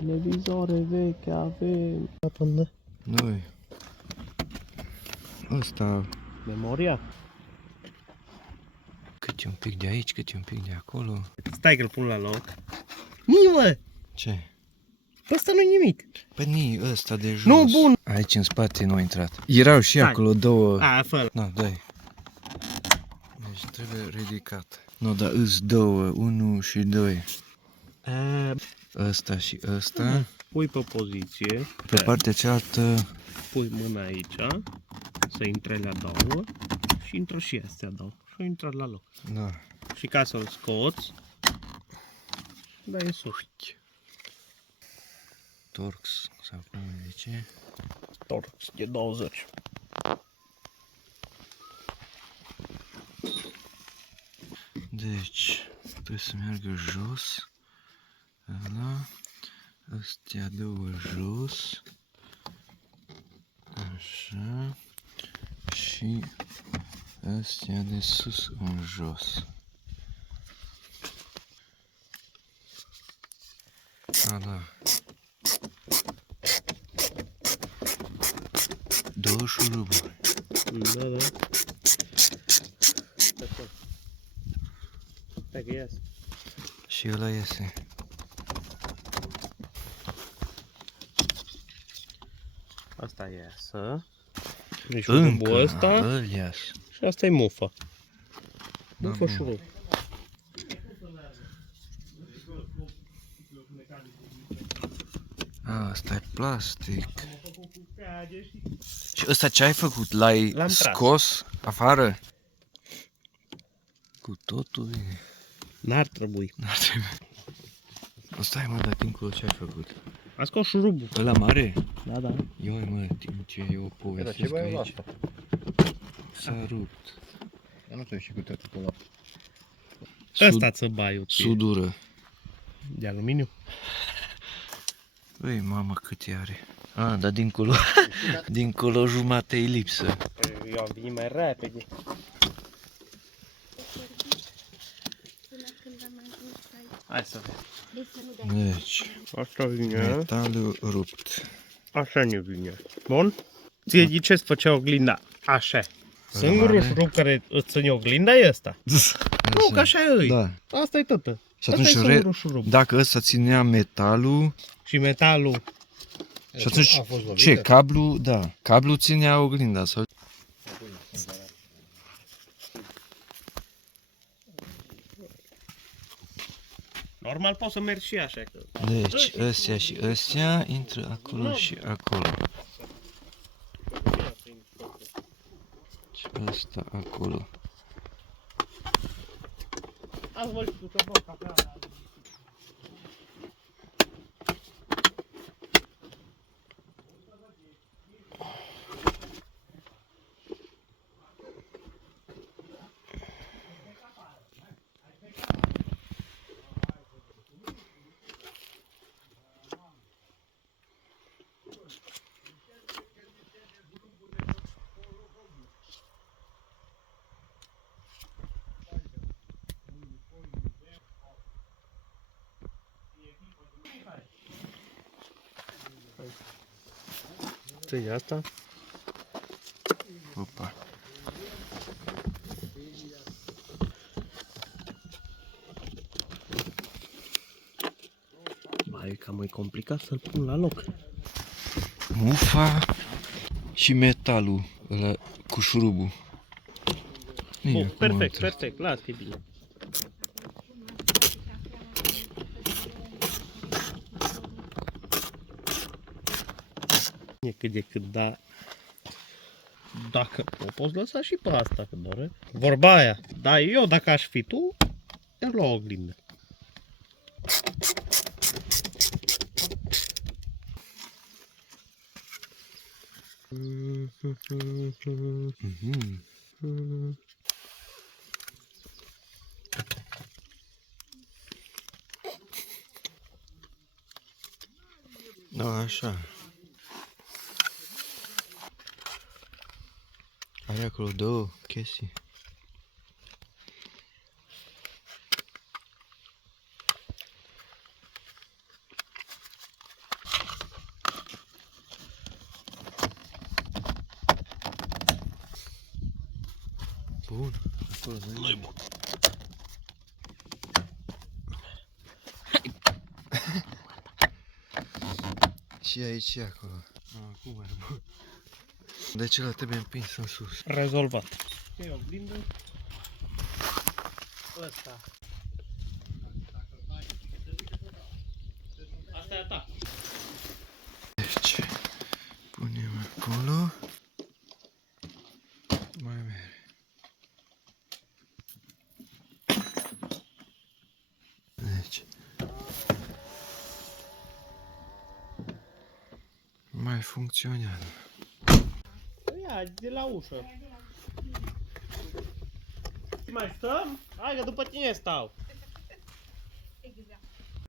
Televizoare veche avem. Până Noi. Ăsta. memoria? Cât e un pic de aici, cât e un pic de acolo. Stai că-l pun la loc. Nii, mă! Ce? Ăsta nu-i nimic. Păi nii, ăsta de jos. Nu, bun! Aici în spate nu a intrat. Erau și Hai. acolo două. A, fă. Da, dai. Deci trebuie ridicat. Nu, dar îs două, 1 și 2. Ăsta și ăsta. Pui pe poziție. Pe partea cealaltă. Pui mâna aici. Să intre la două. Și intră și astea două. Și intră la loc. Da. Și ca să-l scoți, dai în sus. Torx, sau cum îi zice. Torx de 20. Deci, trebuie să meargă jos. Ăla. Astea două jos. Așa. Și astea de sus în jos. A, da. Două șuruburi. Da, da. Stai că iasă. Și ăla iese. Asta iasă. Deci Încă, șurubul ăsta. îl iasă. Și asta e mufa. Da, Mufa bun. șurub. A, asta e plastic. Și ăsta ce ai făcut? L-ai L-am tras. scos afară? Cu totul bine. N-ar trebui. N-ar trebui. O, stai mă, dar dincolo ce ai făcut? A scos șurubul. Ăla mare? Da, da. Ioi mă, timp ce eu povestesc aici. S-a rupt. Eu nu știu și cu totul pe la. Ăsta ță baiul. Sudură. De aluminiu? Băi, mamă, cât e are. A, dar dincolo, dincolo jumate e lipsă. Eu am venit mai repede. Hai să vedem. Deci, Asta vine. metalul rupt. Așa ne vine. Bun? Ție de ce îți făcea oglinda? Așa. Singurul mare. șurub care îți ține oglinda e ăsta. Nu, că așa e. Da. Asta e totă. Și Asta e atunci, singurul șurub. dacă ăsta ținea metalul, Și metalul. și atunci, A fost lovită? ce, cablu, da, cablu ținea oglinda sau... Normal poți să mergi și așa. Că... Deci, ăstea și ăstea intră acolo și acolo. Și ăsta acolo. Azi vă știu că vă cafea. Ce e asta? Opa. Ba, e cam mai complicat să-l pun la loc. Mufa și metalul ăla cu șurubul. Bine, Bun, acum perfect, intră. perfect, las că e bine. E cât de cât, dar dacă o poți lăsa și pe asta, că doare. Vorba aia, dar eu dacă aș fi tu, îmi lua o oglindă. Mhm. Da, așa. Are acolo două chestii. poză. Nu-i bun. Și aici și acolo. Acum e bun. De ce la trebuie împins în sus? Rezolvat. E oglindă. Ăsta. Asta e a ta. Deci, punem acolo. Mai merge. Deci. Mai funcționează. Ia, de la ușă. Mai stăm? Hai că după tine stau.